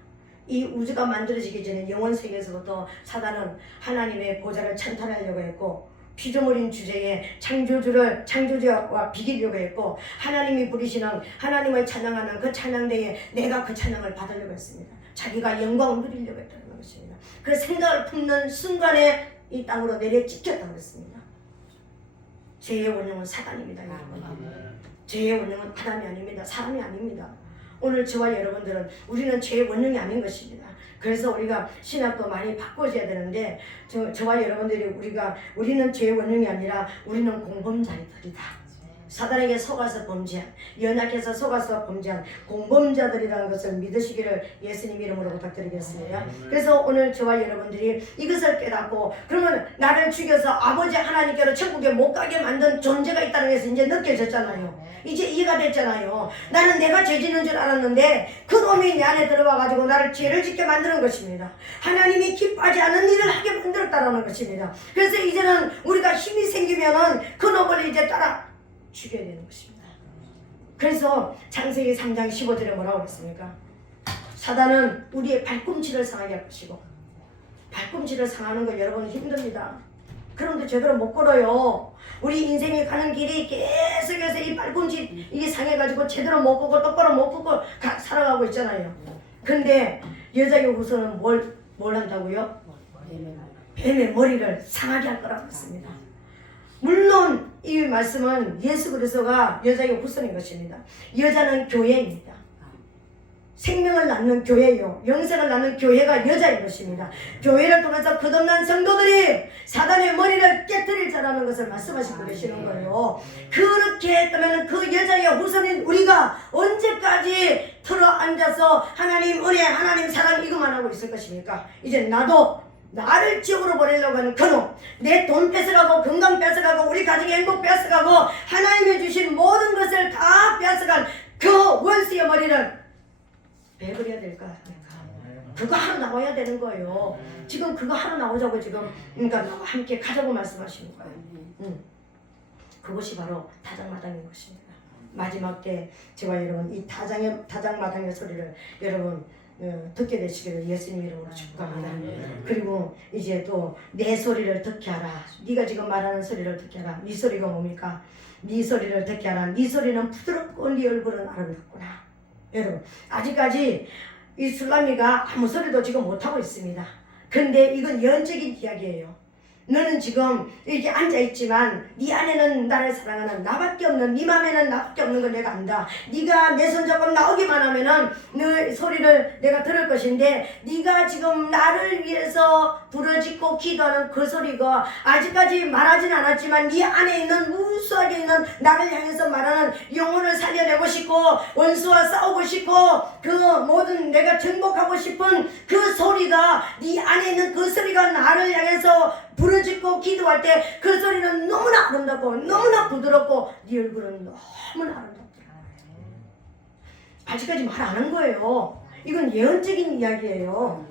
이 우주가 만들어지기 전에 영원 세계에서부터 사단은 하나님의 보좌를 찬탈하려고 했고 피조물인 주제에 창조주와 비기려고 했고 하나님이 부리시는 하나님을 찬양하는 그 찬양대에 내가 그 찬양을 받으려고 했습니다. 자기가 영광을 누리려고 했다는 것입니다. 그 생각을 품는 순간에 이 땅으로 내려 찍혔다고 했습니다. 죄의 원흉은 사단입니다. 죄의 원흉은 아담이 아닙니다. 사람이 아닙니다. 오늘 저와 여러분들은 우리는 죄의 원흉이 아닌 것입니다. 그래서 우리가 신학도 많이 바꿔줘야 되는데 저와 여러분들이 우리는 죄의 원흉이 아니라 우리는 공범자들이다. 사단에게 속아서 범죄한, 연약해서 속아서 범죄한 공범자들이라는 것을 믿으시기를 예수님 이름으로 부탁드리겠습니다. 그래서 오늘 저와 여러분들이 이것을 깨닫고 그러면 나를 죽여서 아버지 하나님께로 천국에 못 가게 만든 존재가 있다는 것이 이제 느껴졌잖아요. 이제 이해가 됐잖아요. 나는 내가 죄 짓는 줄 알았는데 그 놈이 내 안에 들어와가지고 나를 죄를 짓게 만드는 것입니다. 하나님이 기뻐하지 않은 일을 하게 만들었다는 것입니다. 그래서 이제는 우리가 힘이 생기면은 그 놈을 이제 따라 죽여야 되는 것입니다. 그래서 창세기 3장 15절에 뭐라고 그랬습니까? 사단은 우리의 발꿈치를 상하게 할 것이고 발꿈치를 상하는 거 여러분 힘듭니다. 그런데 제대로 못 걸어요. 우리 인생이 가는 길이 계속해서 이 발꿈치 이게 상해가지고 제대로 못 걷고 똑바로 못 걷고 살아가고 있잖아요. 그런데 여자의 후손은 뭘 한다고요? 뱀의 머리를 상하게 할 거라고 했습니다. 물론 이 말씀은 예수 그리스도가 여자의 후손인 것입니다. 여자는 교회입니다. 생명을 낳는 교회요. 영생을 낳는 교회가 여자인 것입니다. 교회를 통해서 거듭난 성도들이 사단의 머리를 깨뜨릴 자라는 것을 말씀하시고 계시는 거예요. 그렇게 했다면 그 여자의 후손인 우리가 언제까지 틀어 앉아서 하나님 은혜, 하나님 사랑 이것만 하고 있을 것입니까? 이제 나를 지옥으로 보내려고 하는 그놈, 내 돈 뺏어가고 건강 뺏어가고 우리 가정의 행복 뺏어가고 하나님이 주신 모든 것을 다 뺏어간 그 원수의 머리를 왜 그래야 될까? 그거 하러 나와야 되는 거예요. 지금 그거 하러 나오자고 지금 그러니까 나와 함께 가자고 말씀하시는 거예요. 그것이 바로 타작마당인 것입니다. 마지막 때 저와 여러분 이 타작마당의 소리를 여러분 듣게 되시기를 예수님 이름으로 축복합니다. 그리고 이제 또 내 소리를 듣게 하라. 네가 지금 말하는 소리를 듣게 하라. 네 소리가 뭡니까? 네 소리를 듣게 하라. 네 소리는 부드럽고 네 얼굴은 아름답구나. 여러분 아직까지 이 술람이가 아무 소리도 지금 못하고 있습니다. 그런데 이건 영적인 이야기예요. 너는 지금 이렇게 앉아있지만 네 안에는 나를 사랑하는 나밖에 없는 네 맘에는 나밖에 없는 걸 내가 안다. 네가 내 손잡고 나오기만 하면은 너 소리를 내가 들을 것인데 네가 지금 나를 위해서 부르짖고 기도하는 그 소리가 아직까지 말하진 않았지만 네 안에 있는 무수하게 있는 나를 향해서 말하는 영혼을 살려내고 싶고 원수와 싸우고 싶고 그 모든 내가 정복하고 싶은 그 소리가 네 안에 있는 그 소리가 나를 향해서 부르짖고 기도할 때 그 소리는 너무나 아름답고 너무나 부드럽고 네 얼굴은 너무나 아름답더라. 아직까지 말 안 한 거예요. 이건 예언적인 이야기예요.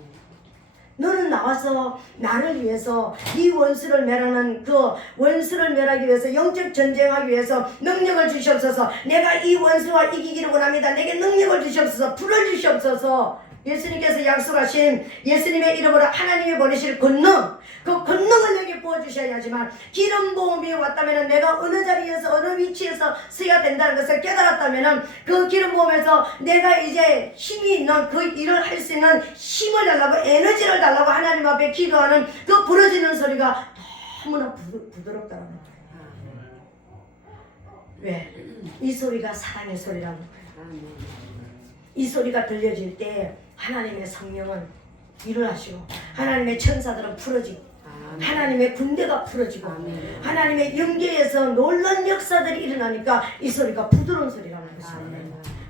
너는 나와서 나를 위해서 이 원수를 멸하는 그 원수를 멸하기 위해서 영적 전쟁하기 위해서 능력을 주시옵소서. 내가 이 원수와 이기기를 원합니다. 내게 능력을 주시옵소서. 불을 주시옵소서. 예수님께서 약속하신 예수님의 이름으로 하나님이 보내실 권능, 그 권능을 내게 부어주셔야지만 기름 부음이 왔다면 내가 어느 자리에서 어느 위치에서 서야 된다는 것을 깨달았다면 그 기름 부음에서 내가 이제 힘이 있는 그 일을 할 수 있는 힘을 달라고 에너지를 달라고 하나님 앞에 기도하는 그 부러지는 소리가 너무나 부드럽다는 거예요. 왜? 이 소리가 사랑의 소리라는 거예요. 이 소리가 들려질 때 하나님의 성령은 일을 하시고 하나님의 천사들은 풀어지고 하나님의 군대가 풀어지고 하나님의 영계에서 놀라운 역사들이 일어나니까 이 소리가 부드러운 소리라는 것입니다.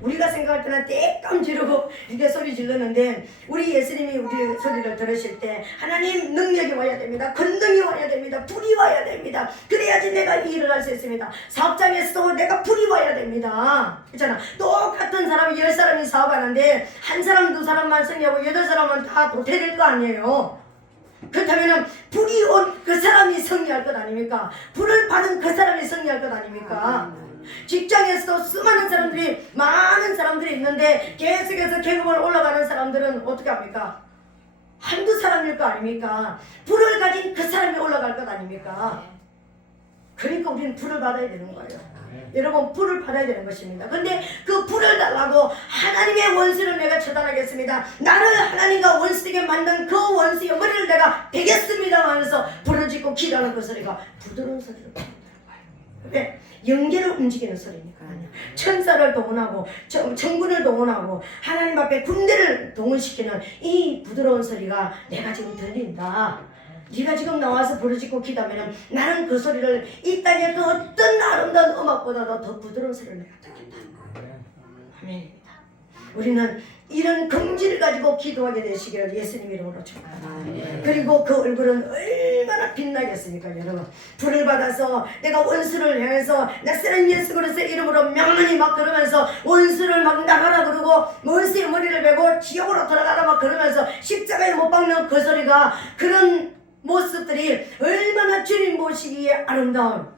우리가 생각할 때는 떼끔 지르고 이렇게 소리 지르는데 우리 예수님이 우리 소리를 들으실 때 하나님 능력이 와야 됩니다. 권능이 와야 됩니다. 불이 와야 됩니다. 그래야지 내가 이 일을 할 수 있습니다. 사업장에서도 내가 불이 와야 됩니다. 있잖아. 똑같은 사람이 10사람이 사업하는데 한 사람 2사람만 승리하고 8사람은 다 도태될 거 아니에요. 그렇다면 불이 온 그 사람이 승리할 것 아닙니까? 불을 받은 그 사람이 승리할 것 아닙니까? 직장에서도 수많은 사람들이, 많은 사람들이 있는데 계속해서 계급을 올라가는 사람들은 어떻게 합니까? 한두 사람일 거 아닙니까? 불을 가진 그 사람이 올라갈 것 아닙니까? 그러니까 우리는 불을 받아야 되는 거예요. 여러분, 불을 받아야 되는 것입니다. 근데 그 불을 달라고 하나님의 원수를 내가 처단하겠습니다. 나를 하나님과 원수에게 만든 그 원수의 머리를 내가 베겠습니다 하면서 불을 짓고 기도하는 그 소리가 부드러운 소리로 들린다는 거예요. 왜? 영계를 움직이는 소리니까요. 천사를 동원하고 천군을 동원하고 하나님 앞에 군대를 동원시키는 이 부드러운 소리가 내가 지금 들린다. 네가 지금 나와서 부르짖고 기도하면 나는 그 소리를 이 땅의 그 어떤 아름다운 음악보다도 더 부드러운 소리를 내가 듣겠다. 아멘입니다. 우리는 이런 긍지를 가지고 기도하게 되시기를 예수님 이름으로 축복합니다. 그리고 그 얼굴은 얼마나 빛나겠습니까, 여러분? 불을 받아서 내가 원수를 향해서 낯선 예수 그리스도의 이름으로 명하니 막 그러면서 원수를 막 나가라 그러고 원수의 머리를 베고 지옥으로 들어가라 막 그러면서 십자가에 못 박는 그 소리가, 그런 모습들이 얼마나 주님 보시기에 아름다운,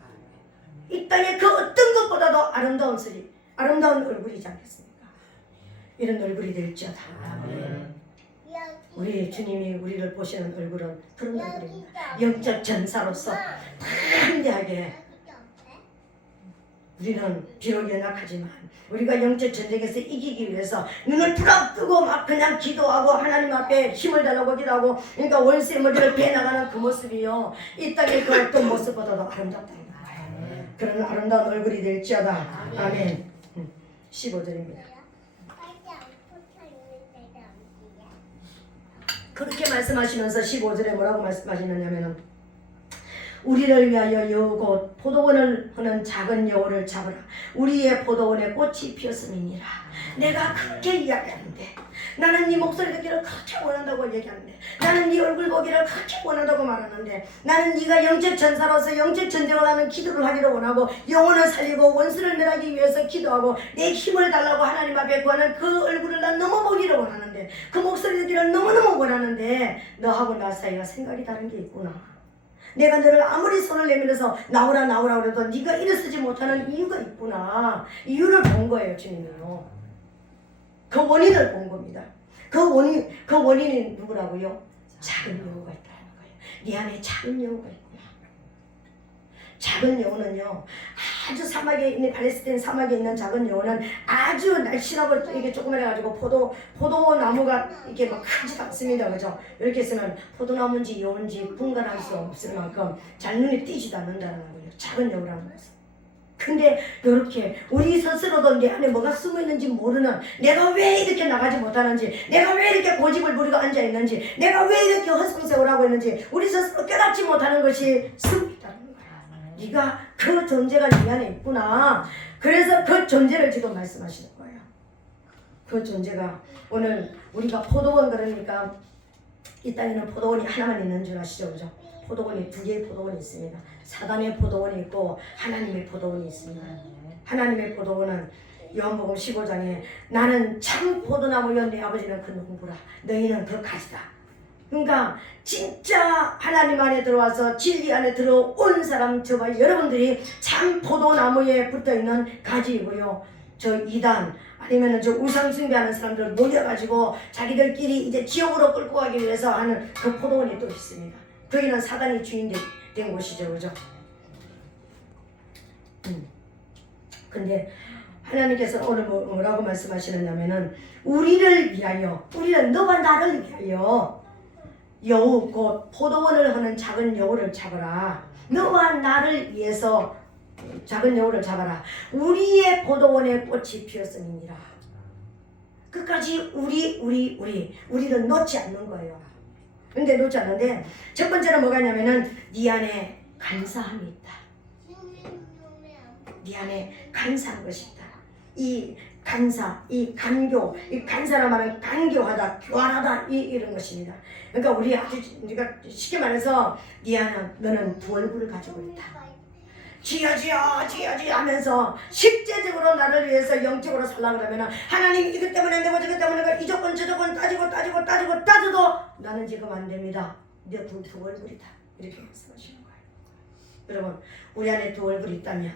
이 땅의 그 어떤 것보다도 아름다운 소리, 아름다운 얼굴이지 않겠습니까? 이런 얼굴이 될지어다. 우리 주님이 우리를 보시는 얼굴은 그런 얼굴입니다. 영적 전사로서 담대하게, 우리는 비록 연약하지만 우리가 영적 전쟁에서 이기기 위해서 눈을 부릅뜨고 막 그냥 기도하고 하나님 앞에 힘을 달라고 기도하고, 그러니까 원수의 머리를 베나가는 그 모습이요, 이 땅의 그 어떤 모습보다도 아름답다는 거예요. 그런 아름다운 얼굴이 될지어다. 아멘. 15절입니다. 그렇게 말씀하시면서 15절에 뭐라고 말씀하시느냐면은, 우리를 위하여 여우고 포도원을 하는 작은 여우를 잡으라. 우리의 포도원에 꽃이 피었음이니라. 내가 그렇게 이야기하는데, 나는 네 목소리 듣기를 그렇게 원한다고 얘기하는데, 나는 네 얼굴 보기를 그렇게 원한다고 말하는데, 나는 네가 영적 전사로서 영적 전쟁을 하는 기도를 하기를 원하고 영혼을 살리고 원수를 멸하기 위해서 기도하고 내 힘을 달라고 하나님 앞에 구하는 그 얼굴을 난 너무 보기를 원하는데, 그 목소리 듣기를 너무너무 원하는데 너하고 나 사이가 생각이 다른 게 있구나. 내가 너를 아무리 손을 내밀어서 나오라 나오라 그래도 네가 일어서지 못하는 이유가 있구나. 이유를 본 거예요, 주님이요. 그 원인을 본 겁니다. 그 원인이 누구라고요? 작은 여우가 있다는 거예요. 네 안에 작은 여우가 있구나. 작은 여우는요, 아주 사막에 있는, 팔레스타인 사막에 있는 작은 여우는 아주 날씬하고 이게 조그만해가지고 포도나무가 이게 막 크지도 않습니다, 그죠? 이렇게 있으면 포도나무인지 여우인지 분간할 수 없을 만큼 잘 눈에 띄지도 않는다는 거예요. 작은 여우라는 것은. 근데 이렇게 우리 스스로도 내 안에 뭐가 숨어 있는지 모르는, 내가 왜 이렇게 나가지 못하는지, 내가 왜 이렇게 고집을 부리고 앉아 있는지, 내가 왜 이렇게 헛성생을 하고 있는지 우리 스스로 깨닫지 못하는 것이 숨어 있다는 거예요. 네가 그 존재가 네 안에 있구나. 그래서 그 존재를 지금 말씀하시는 거예요. 그 존재가, 오늘 우리가 포도원, 그러니까 이 땅에는 포도원이 하나만 있는 줄 아시죠, 그죠? 포도원이 두 개의 포도원이 있습니다. 사단의 포도원이 있고 하나님의 포도원이 있습니다. 하나님의 포도원은 요한복음 15장에 나는 참 포도나무여 내 아버지는 그 농부라 너희는 그 가지다. 그러니까 진짜 하나님 안에 들어와서 진리 안에 들어온 사람, 저와 여러분들이 참 포도나무에 붙어있는 가지이고요. 저 이단 아니면 저 우상 숭배하는 사람들 모여가지고 자기들끼리 이제 지옥으로 끌고 가기 위해서 하는 그 포도원이 또 있습니다. 거기는 사단이 주인 된 곳이죠, 그죠? 근데 하나님께서 오늘 뭐라고 말씀하시느냐면은, 우리를 위하여, 우리는 너와 나를 위하여 여우 곧 포도원을 하는 작은 여우를 잡아라. 너와 나를 위해서 작은 여우를 잡아라. 우리의 포도원에 꽃이 피었음이니라. 끝까지 우리는 놓지 않는 거예요. 근데 놓지 않는데, 첫 번째는 뭐가 있냐면은 네 안에 감사함이 있다. 네 안에 감사한 것이 있다. 이 감사, 이 간교, 이 간사라 말은 간교하다, 교환하다, 이런 것입니다. 그러니까 우리가 쉽게 말해서 네 안에 너는 두 얼굴을 가지고 있다. 지어지 하면서 실제적으로 나를 위해서 영적으로 살라 그러면, 하나님 이것 때문에 안 되고 저것 때문에 이 조건 저 조건 따지고 따져도 나는 지금 안 됩니다. 네 두 얼굴이다. 이렇게 말씀하시는 거예요. 여러분, 우리 안에 두 얼굴이 있다면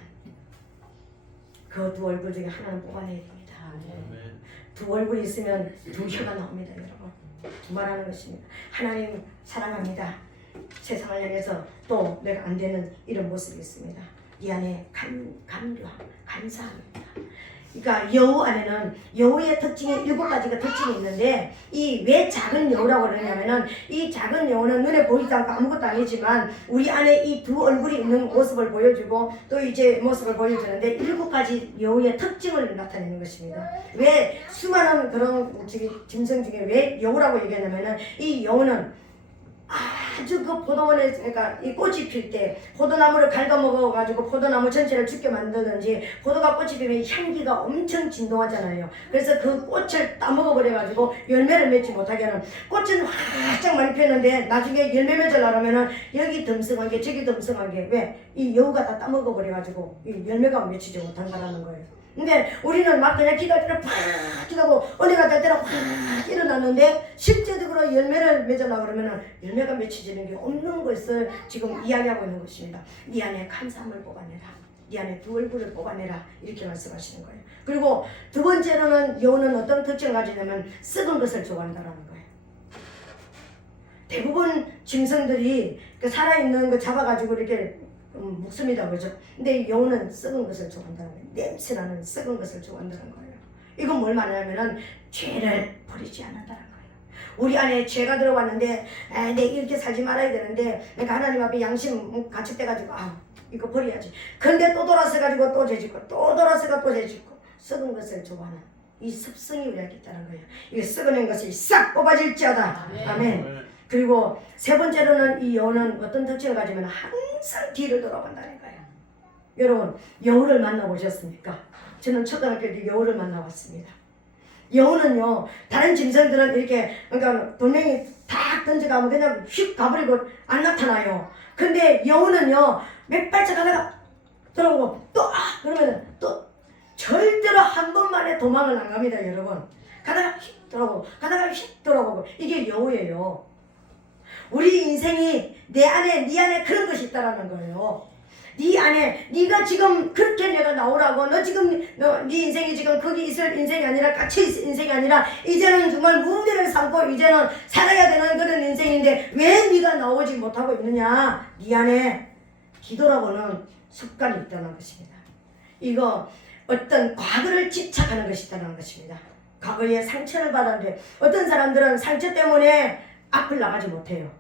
그 두 얼굴 중에 하나는 뽑아내야 됩니다. 두 얼굴이 있으면 두 혀가 나옵니다. 여러분, 말하는 것입니다. 하나님 사랑합니다. 세상을 향해서 또 내가 안 되는 이런 모습이 있습니다. 이 안에 감사합니다. 그러니까 여우 안에는 여우의 특징이 7가지가 특징이 있는데 이 왜 작은 여우라고 그러냐면은 이 작은 여우는 눈에 보이지 않고 아무것도 아니지만 우리 안에 이 두 얼굴이 있는 모습을 보여주고 또 이제 모습을 보여주는데 7가지 여우의 특징을 나타내는 것입니다. 왜 수많은 그런 짐승 중에 왜 여우라고 얘기하냐면은 이 여우는 아주 그 포도원에 그러니까 이 꽃이 필 때 포도나무를 갉아먹어 가지고 포도나무 전체를 죽게 만드든지 포도가 꽃이 피면 향기가 엄청 진동하잖아요. 그래서 그 꽃을 따먹어 버려 가지고 열매를 맺지 못하게 하는 꽃은 활짝 많이 피었는데 나중에 열매 맺으려면은 여기 듬성하게 저기 듬성하게 왜 이 여우가 다 따먹어 버려 가지고 이 열매가 맺히지 못한다라는 거예요. 근데 우리는 막 그냥 기도할 때는 팍 기도하고 은혜가 될 때는 확 일어났는데 실제적으로 열매를 맺으려고 그러면 열매가 맺혀지는 게 없는 것을 지금 이야기하고 있는 것입니다. 네 안에 감사함을 뽑아내라. 네 안에 두 얼굴을 뽑아내라. 이렇게 말씀하시는 거예요. 그리고 두 번째로는 여우는 어떤 특징을 가지냐면 썩은 것을 좋아한다라는 거예요. 대부분 짐승들이 그 살아있는 거 잡아가지고 이렇게 묵습니다. 그죠? 근데 여우는 썩은 것을 좋아한다는 거예요. 냄새나는 썩은 것을 좋아한다는 거예요. 이건 뭘 말하냐면은 죄를 버리지 않는다는 거예요. 우리 안에 죄가 들어왔는데 내가 이렇게 살지 말아야 되는데 그러니까 하나님 앞에 양심 가책돼가지고 이거 버려야지. 근데 또 돌아서가지고 또 죄짓고 또 돌아서가 또 죄짓고 썩은 것을 좋아하는 이 습성이 우리에게 있다는 거예요. 이 썩어낸 것이 싹 뽑아질지어다. 아멘. 그리고 세 번째로는 이 여우는 어떤 특징을 가지면 항상 뒤를 돌아본다는 거예요. 여러분, 여우를 만나보셨습니까? 저는 초등학교 때 여우를 만나봤습니다. 여우는요, 다른 짐승들은 이렇게 그러니까 돌멩이 탁 던져가면 그냥 휙 가버리고 안 나타나요. 근데 여우는요, 몇 발짝 가다가 돌아오고 또 그러면 또 절대로 한 번만에 도망을 안 갑니다. 여러분, 가다가 휙 돌아오고 가다가 휙 돌아오고 이게 여우예요. 우리 인생이 네 안에 그런 것이 있다라는 거예요. 네 안에 네가 지금 그렇게 내가 나오라고 너 지금 네 인생이 지금 거기 있을 인생이 아니라 같이 있을 인생이 아니라 이제는 정말 무대를 삼고 이제는 살아야 되는 그런 인생인데 왜 네가 나오지 못하고 있느냐? 네 안에 기도라고는 습관이 있다는 것입니다. 이거 어떤 과거를 집착하는 것이 있다는 것입니다. 과거에 상처를 받았는데 어떤 사람들은 상처 때문에 앞을 나가지 못해요.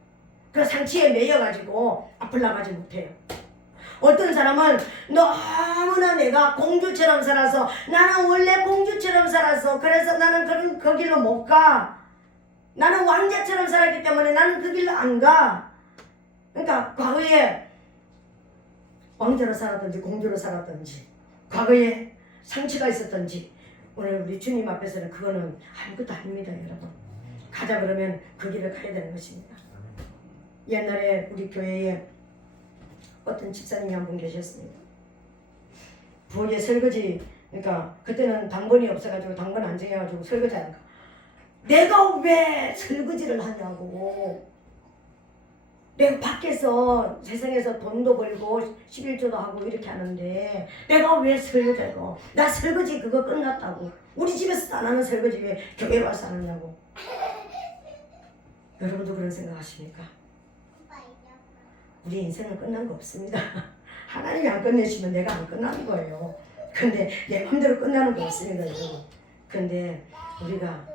그 상처에 매여가지고 앞을 나가지 못해요. 어떤 사람은 너무나 내가 공주처럼 살아서 나는 원래 공주처럼 살아서 그래서 나는 그 길로 못 가. 나는 왕자처럼 살았기 때문에 나는 그 길로 안 가. 그러니까 과거에 왕자로 살았든지 공주로 살았든지 과거에 상처가 있었든지 오늘 우리 주님 앞에서는 그거는 아무것도 아닙니다. 여러분, 가자 그러면 그 길을 가야 되는 것입니다. 옛날에 우리 교회에 어떤 집사님이 한 분 계셨습니다. 부엌에 설거지, 그러니까 그때는 당번이 없어가지고 당번 안 정해가지고 설거지 하니까 내가 왜 설거지를 하냐고. 내가 밖에서 세상에서 돈도 벌고 11조도 하고 이렇게 하는데 내가 왜 설거지하고. 나 설거지 그거 끝났다고. 우리 집에서 안 하는 설거지 왜 교회로 와서 하느냐고. 여러분도 그런 생각하십니까? 우리 인생은 끝난 거 없습니다. 하나님이 안 끝내시면 내가 안 끝나는 거예요. 근데 내 마음대로 끝나는 거 없습니다. 여러분. 근데 우리가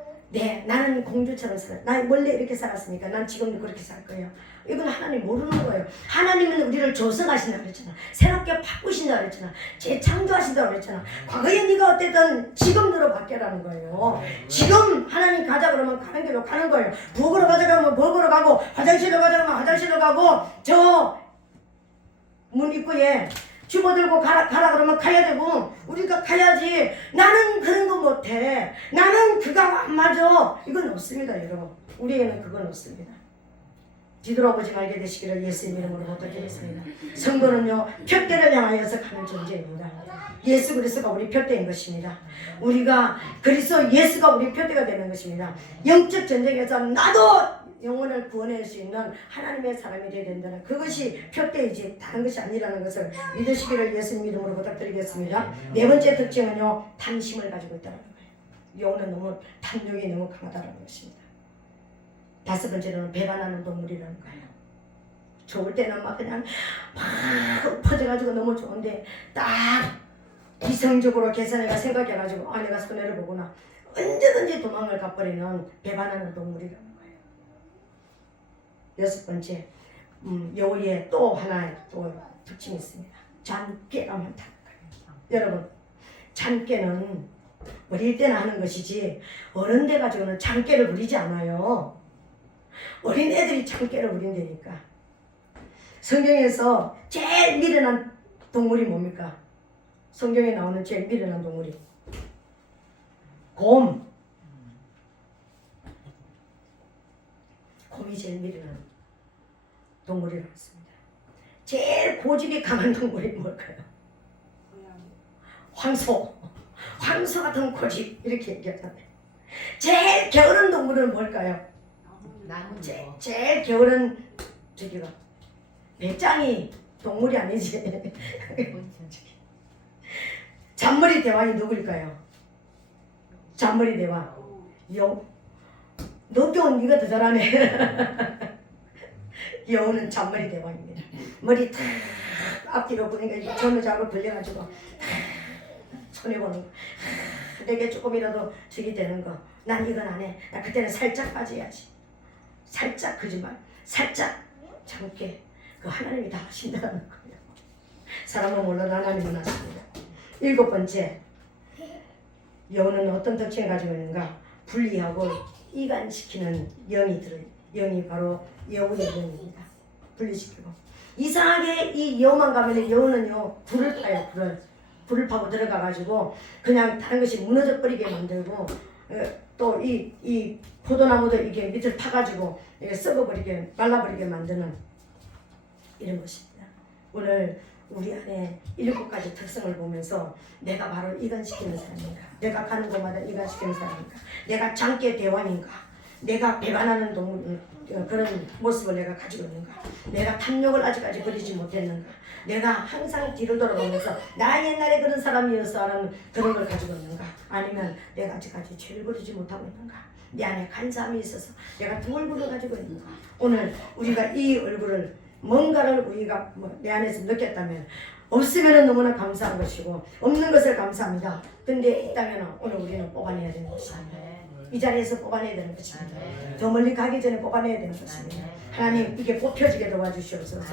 나는 공주처럼 살아. 나 원래 이렇게 살았으니까 난 지금도 그렇게 살 거예요. 이건 하나님 모르는 거예요. 하나님은 우리를 조성하신다 그랬잖아. 새롭게 바꾸신다 그랬잖아. 재창조하신다 그랬잖아. 과거에 네가 어땠든 지금대로 바뀌라는 거예요. 지금 하나님 가자 그러면 가는 길로 가는 거예요. 부엌으로 가자 그러면 부엌으로 가고 화장실로 가자 그러면 화장실로 가고 저 문 입구에 집어들고 가라 그러면 가야 되고 우리가 가야지. 나는 그런 거 못해. 나는 그가 안 맞아. 이건 없습니다. 여러분. 우리에게는 그건 없습니다. 뒤돌아보지 말게 되시기를 예수님 이름으로 부탁드리겠습니다. 성도는요 푯대를 향하여서 가는 존재입니다. 예수 그리스도가 우리 푯대인 것입니다. 우리가 그리스도 예수가 우리 푯대가 되는 것입니다. 영적 전쟁에서 나도 영혼을 구원할 수 있는 하나님의 사람이 되어야 된다는 그것이 표대이지 다른 것이 아니라는 것을 믿으시기를 예수님 이름으로 부탁드리겠습니다. 네 번째 특징은요, 탐심을 가지고 있다는 거예요. 영혼은 너무 탐욕이 너무 강하다는 것입니다. 다섯 번째로는 배반하는 동물이라는 거예요. 좋을 때는 막 그냥 막 퍼져가지고 너무 좋은데 딱 이성적으로 계산해가 생각해가지고 내가 손해를 보구나 언제든지 도망을 가버리는 배반하는 동물이라는 거예요. 여섯 번째, 여우의 또 하나의 또 특징이 있습니다. 잔꾀가 많다는 거예요. 여러분, 잔꾀는 어릴 때나 하는 것이지 어른 돼 가지고는 잔꾀를 부리지 않아요. 어린 애들이 잔꾀를 부린다니까. 성경에서 제일 미련한 동물이 뭡니까? 성경에 나오는 제일 미련한 동물이 곰이 제일 미련한 동물이라고 했습니다. 제일 고집이 강한 동물이 뭘까요? 황소 같은 고집 이렇게 얘기하잖아요. 제일 게으른 동물은 뭘까요? 제일 게으른 저기가 배짱이 동물이 아니지. 잔머리 대왕이 누구일까요? 잔머리 대왕 너도 네가 더 잘하네. 여우는 잔머리 대왕입니다. 머리 탁 앞뒤로 보니까 전을 잡고 벌려가지고 손해보는 거. 내게 조금이라도 저기 되는 거. 난 이건 안 해. 나 그때는 살짝 빠져야지. 살짝 거짓말. 살짝 참게. 그 하나님이 다 하신다는 거예요. 사람은 몰라도 하나님은 하십니다. 일곱 번째, 여우는 어떤 특징을 가지고 있는가? 분리하고 이간시키는 영이 바로 여우의 영입니다. 분리시키고 이상하게 이 여우만 가면 여우는요 불을 타요. 불을 파고 들어가가지고 그냥 다른 것이 무너져 버리게 만들고 또 이 포도나무도 이게 밑을 파가지고 이게 썩어버리게 말라버리게 만드는 이런 것입니다. 오늘 우리 안에 7가지 특성을 보면서 내가 바로 이간시키는 사람인가? 내가 가는 곳마다 이간시키는 사람인가? 내가 장깨 대왕인가? 내가 배반하는 그런 모습을 내가 가지고 있는가? 내가 탐욕을 아직까지 버리지 못했는가? 내가 항상 뒤를 돌아보면서 나 옛날에 그런 사람이었어 하는 그런 걸 가지고 있는가? 아니면 내가 아직까지 죄를 버리지 못하고 있는가? 내 안에 간사함이 있어서 내가 두 얼굴을 가지고 있는가? 오늘 우리가 이 얼굴을 뭔가를 우리가 내 안에서 느꼈다면 없으면 너무나 감사한 것이고 없는 것을 감사합니다. 근데 있다면 오늘 우리는 뽑아내야 되는 것입니다. 이 자리에서 뽑아내야 되는 것입니다. 더 멀리 가기 전에 뽑아내야 되는 것입니다. 하나님 이게 뽑혀지게 도와주시옵소서.